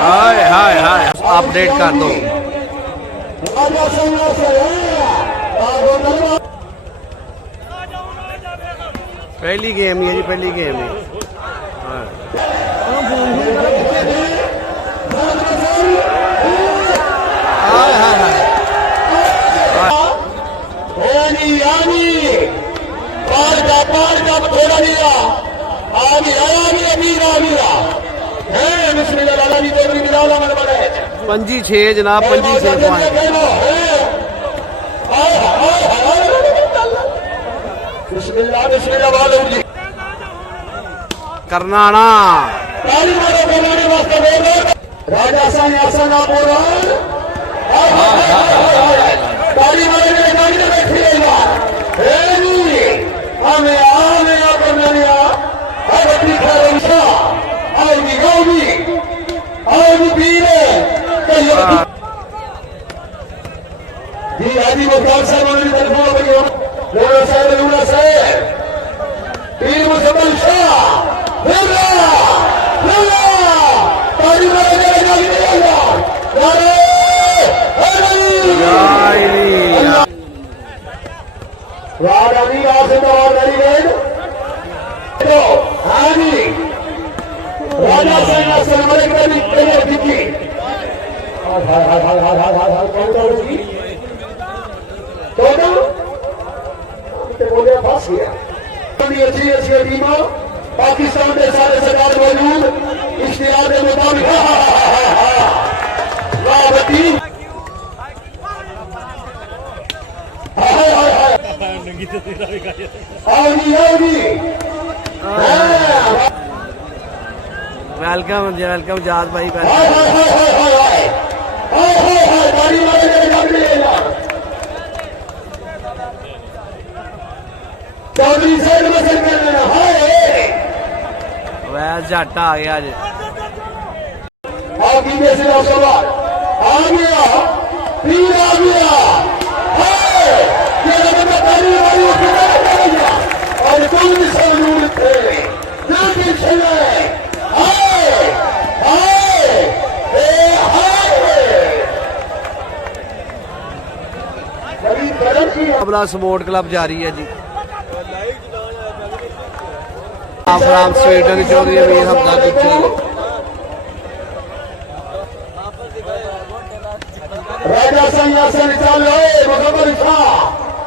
हाय हाय हाय update कर दो। पहली गेम है जी, पहली गेम है। हाय हाय हाय पंजी 6 जनाब, 5 पॉइंट। करनाना राजा पाकिस्तान के सारे सरकार मौजूद इश्तिहार के मुताबिक वेलकम वेलकम जाद भाई। वैस जट आ गया अज। मुकाबला स्पोर्ट क्लब जारी है जी। फ्राम स्वीडन चौधरी अमीर हमदा राजा सिंहासन चलो मुकम्मल शाह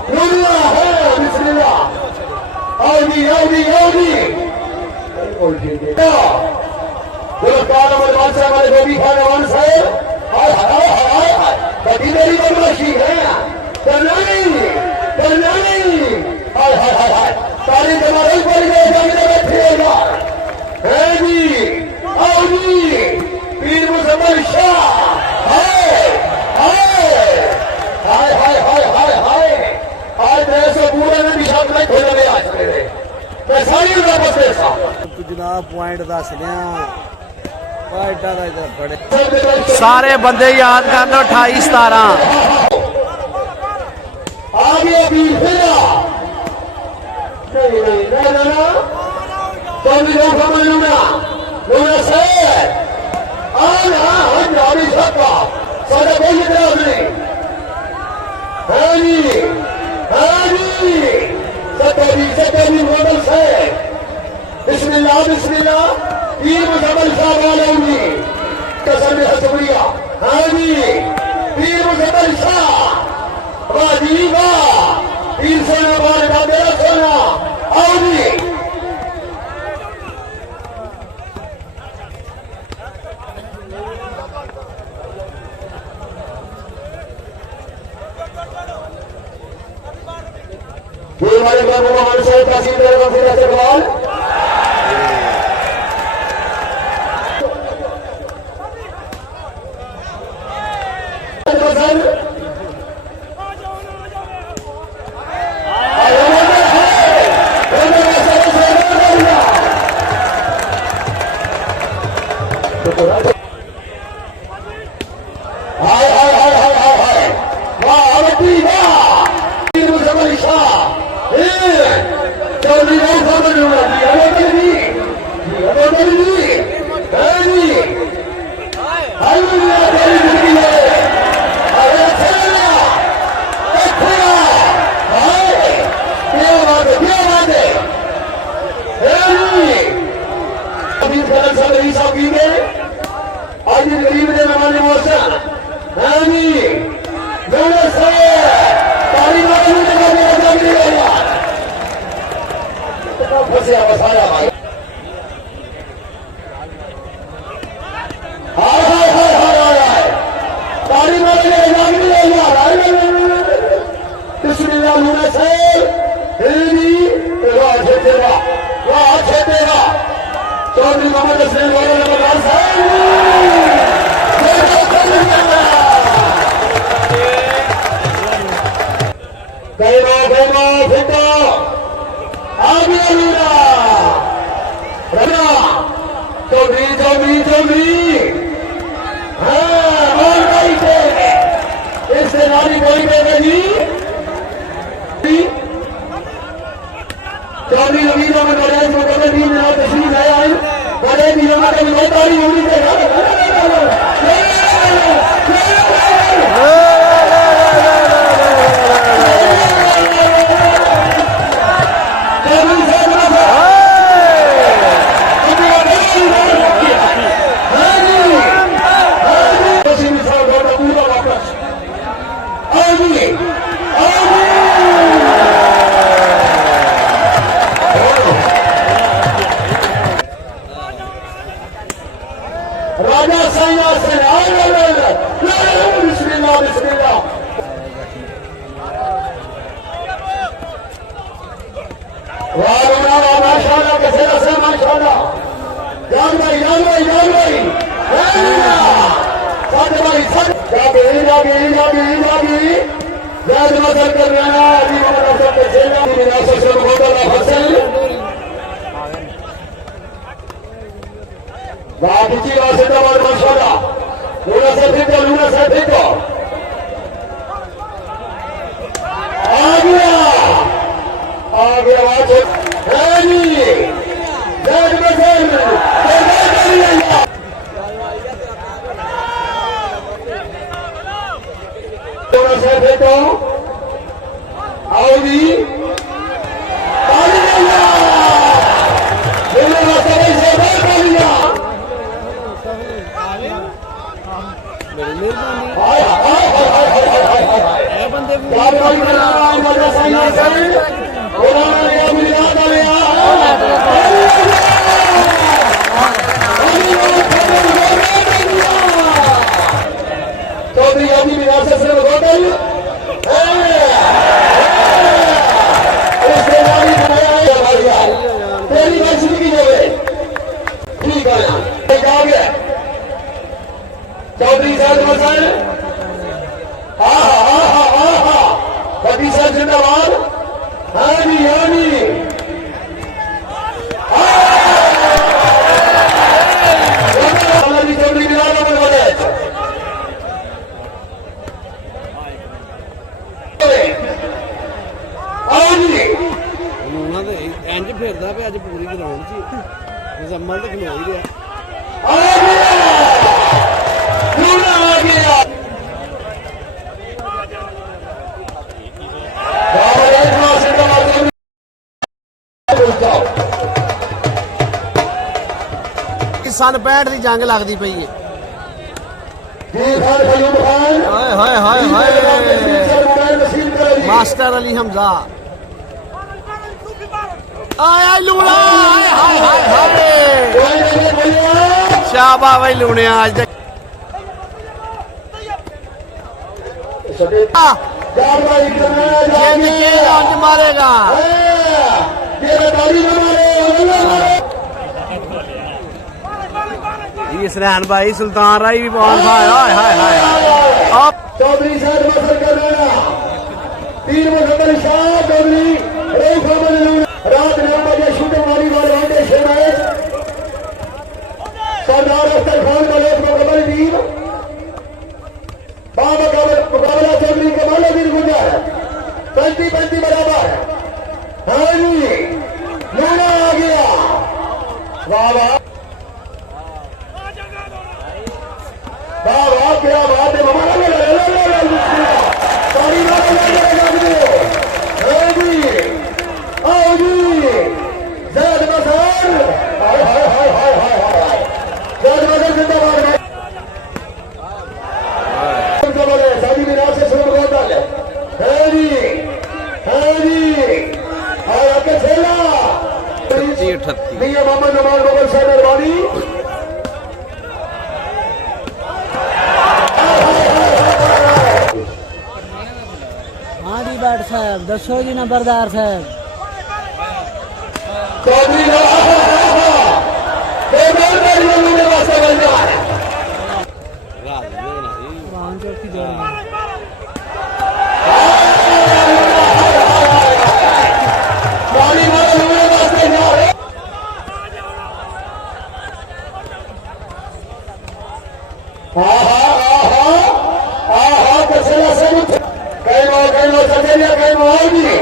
दुनिया है बिस्मिल्लाह आओगी आओगी आओगी गुलकार अहमद बादशाह वाले गोभी खाने वाले से हाय हाय हाय हाय कभी मेरी बदमाशी है करना नहीं हाय हाय हाय हाय तारीख हमारे ऊपर गए जाने बैठेगा है जी आओगी पीर मुकम्मल शाह हाय हाय हाय हाय हाय हाय आज ऐसे पूरे में निशान में खोल गए आज मेरे मैं सारी वापस ऐसा जनाब पॉइंट दस दिया बड़े सारे बंदे याद कर लो 28-17 आगे भी फिरा नहीं तो भी लोग समझ लूंगा लोग से आना हम जानी सकता सारे बोल नहीं सतरी मॉडल से बिस्मिल्लाह बिस्मिल्लाह पीर मुकम्मल शाह वाले होंगी कसम है शुक्रिया। हाँ जी पीर मुकम्मल शाह राजीवा पीर सोना बार का मेरा सोना आओ जी हमारे बाबू मोहम्मद साहब का सीधे फिर ऐसे बॉल चौधरी शरीफ खलक साहब रही साहब की गए आज गरीब ने नमाज मोहसन हाँ जी दोनों से ताली मारू जगह में आजाद नहीं होगा फंसे बसाया भाई हाय हाय हाय हाय हाय ताली मारू आजाद नहीं होगा बिस्मिल्लाह लूना से हिंदी वाह तेरा चौधरी मोहम्मद हसन नमस्कार साहब फेंको आगे रना चौधरी चौधरी चौधरी हाँ और भाई थे इससे नारी कोई जी चौधरी नवीनों में बड़े मुकदमे टीम में तशरीफ लाए आए बड़े नीरमा के विरोधारी होनी चाहिए राजा सैया से बिस्मिल्लाह बिस्मिल्लाह वाह माशाअल्लाह कैसे रसे माशाअल्लाह जान भाई साथ भाई सब जागे याद मत कर रहा अभी मोहम्मद अफसर के सेना विनाशक से होटल फसल बाकी वासे दबार माशाअल्लाह लूना से फेंको आ गया आवाज है जी जय बजरंग लूना से फेंको आओ जी चौधरी अपनी विरासत से होटल तेरी मछली की जगह ठीक है चौधरी साहब मसाल बड़ी साहब जिंदाबाद हाँ जी चौधरी बिलाल में बने इंज फिरदा पे अज पूरी ग्राउंड च मुजम्मल तो खलो ही गया सन 65 की जंग लगती पई है हाय हाय हाय मास्टर अली हमजा आया लूना हाय हाय हाय शाबाश भाई लूने आज मारेगा इसरैन भाई सुल्तान राय भी बहुत हाय हाय हाय चौधरी साहब मसल कर रहा तीन मुसलमान शाह चौधरी रात 9 बजे शूटिंग वाली वाले शेर सरदार अख्तर खान मलिक मुकम्मल टीम मुकाबला चौधरी कमाल दिन गुजर 35-35 बराबर है हाँ जी लूना आ गया वाह वाह क्या बात है आओ जी जय बसर हाय हाय हाय हाय हाय मेहमान मुगल साहब मेहरबानी हाँ जी बाट साहब दसो जी नंबरदार साहब चौधरी वास्ते बन जाए रात में ना ही वहाँ चौकी जोड़ी पानी मारो लोगों वास्ते जाए आहा कसला से कई लो सजेलिया कई माओगी